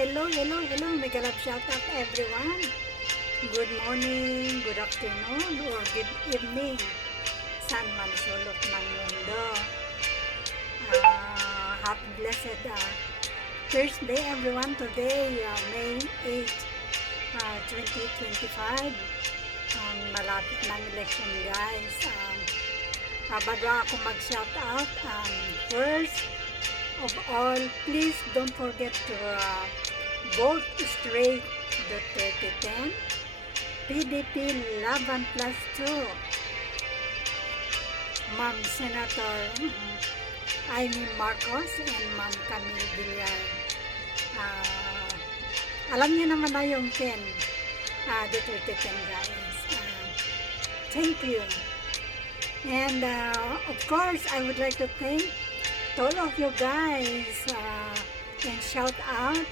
hello, mega love shout out everyone. Good morning, good afternoon, or good evening. Saan man sulok ng mundo. Happy blessed Thursday everyone. Today, May 8, 2025. Malapit ng election guys. Bago ako mag-shout out, first of all, please don't forget to vote straight Duterte 10, PDP Laban plus 2, Ma'am Senator Amy Marcos and Ma'am Camille Villar. Alam niyo naman na yung 10, Duterte 10 guys. Thank you. And of course, I would like to thank all of you guys and shout out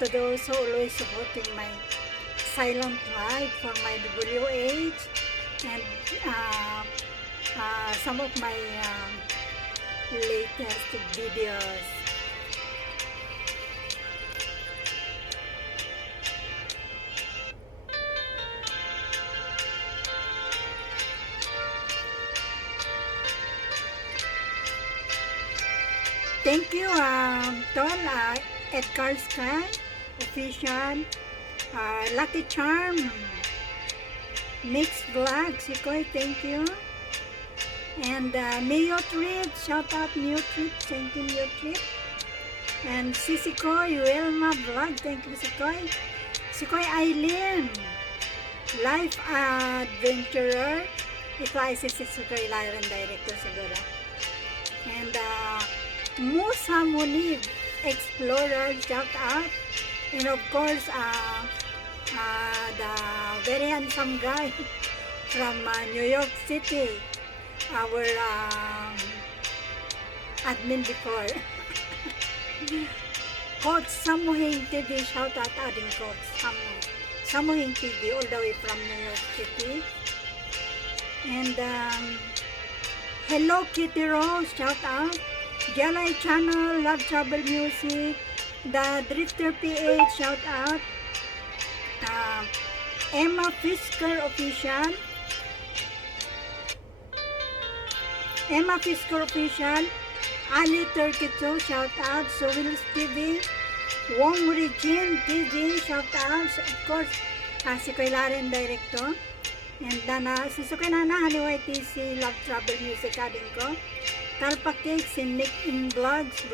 to those who always supporting my silent life for my WH and some of my latest videos. Thank you, Tol, Edgar Sky, Official, Lucky Charm, Mix Vlog, Sikoy, thank you. And Mio Trip, shout out Mio Trip, thank you Mio Trip. And Sikoy, Wilma Vlog, thank you Sikoy. Sikoy Eileen, Life Adventurer, ito ay si Sikoy Lyron Director siguro. And Musa Munib, Explorer, shout out. And of course, the very handsome guy from New York City, our admin before. Coach Samuhing TV, shout out adding Coach Samuhing TV, all the way from New York City. And Hello Kitty Rose, shout out. Jalai Channel, Love Travel Music, The Drifter PH, shout out. Emma Fisker Official, Ali Turkey 2, shout out. Sowils TV, Wong Regine TV, shout out. Of course, si Koylaren Director. And then, si Sukanana, Haliway TC, Love Travel Music, adin ko. Talpa Cake, si Nick in Vlogs,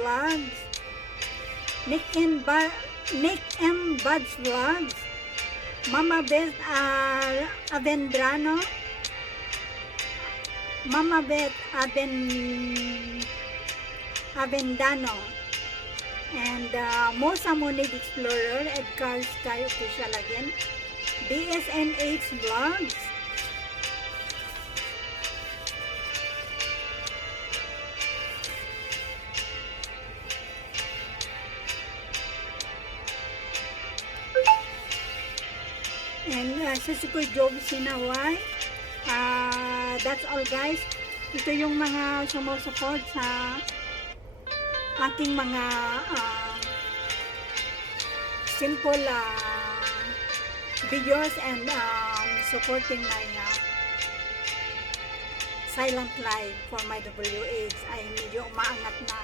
Nick M. Buds Vlogs, Mama Beth Avendrano, Mama Beth Avendano, and Mosa Munid Explorer, Edgar Sky Official again, DSNH Vlogs, and Sisikoy Job Sinaway. That's all guys. Ito yung mga sumusupport sa aking mga simple videos and supporting my silent live for my WH. Ay medyo umaangat na.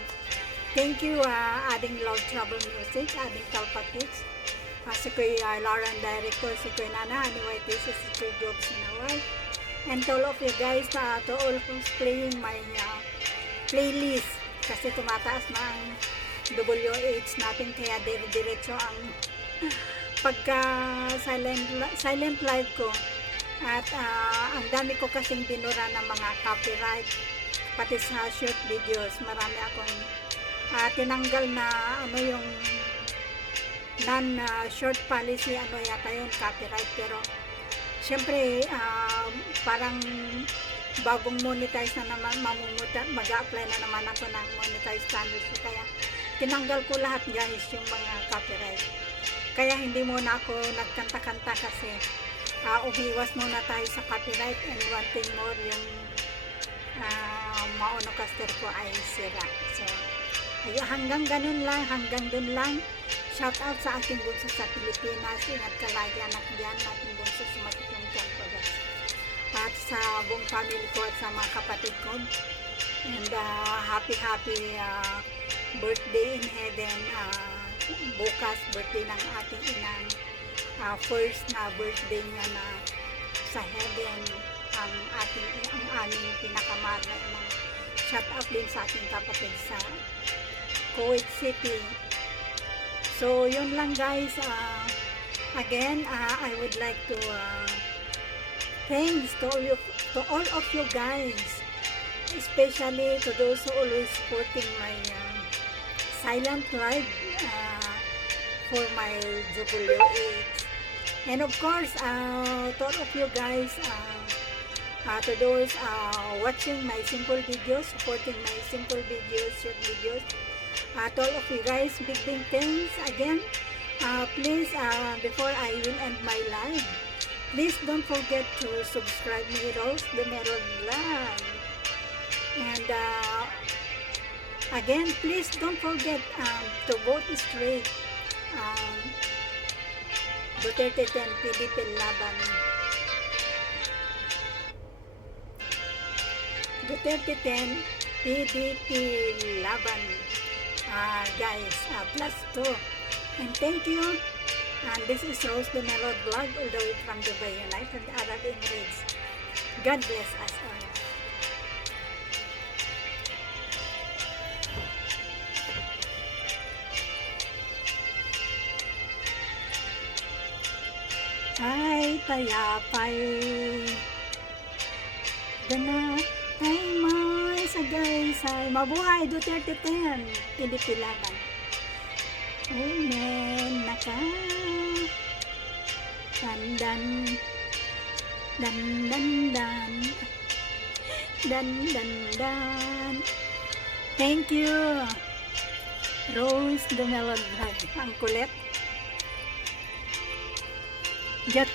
Thank you adding Love Travel Music, adding Talpa Kids. Si Kuy Lauren Director, si Kuy Nana, anyway, this is si Kuy Job Sinaway. And to all of you guys, to all who's playing my playlist, kasi tumataas na ang WH natin, kaya diretso ang pagka silent live ko. At ang dami ko kasing binura ng mga copyright, pati sa short videos. Marami akong tinanggal na yung non-short policy, yata yun, copyright. Pero syempre parang bagong monetize na naman, mag-a-apply na naman ako ng monetize standards, kaya tinanggal ko lahat guys yung mga copyright. Kaya hindi muna ako nagkanta-kanta kasi umiwas muna tayo sa copyright. And one thing more, yung Maunocaster ko ay sira. So hanggang ganun lang, hanggang dun lang. Shout out sa aking bunso sa Pilipinas. Ingat ka lagi anak diyan. Aking bunso sumatik yung dyan ko guys. At sa buong family ko at sa mga kapatid ko. And happy birthday in heaven. Bukas birthday ng ating inang. First na birthday niya na sa heaven. Ang aming pinakamahal na inang. Shout out din sa aking kapatid sa Kuwait City. So, yun lang guys. Again, I would like to thanks to all of you guys. Especially to those who always supporting my silent live for my WH. And of course, to all of you guys, to those watching my simple videos, supporting my simple videos, short videos, to all of you guys, big thanks again. Please, before I will end my live, please don't forget to subscribe me, Rose the Melon Vlog. And again, please don't forget to vote straight. Duterte 10 PDP Laban. Duterte 10 PDP Laban. Guys, +2. And thank you. And this is Rose the Melon Vlog, all the way from Dubai, United Arab Emirates. God bless us all. Ay, tayapay. Dana, ay may sagaysay. Mabuhay, Duterte 10. PDP Laban. Amen. Naka. Dan. Thank you. Rose the Melon Vlog. Ang kulit. Jat.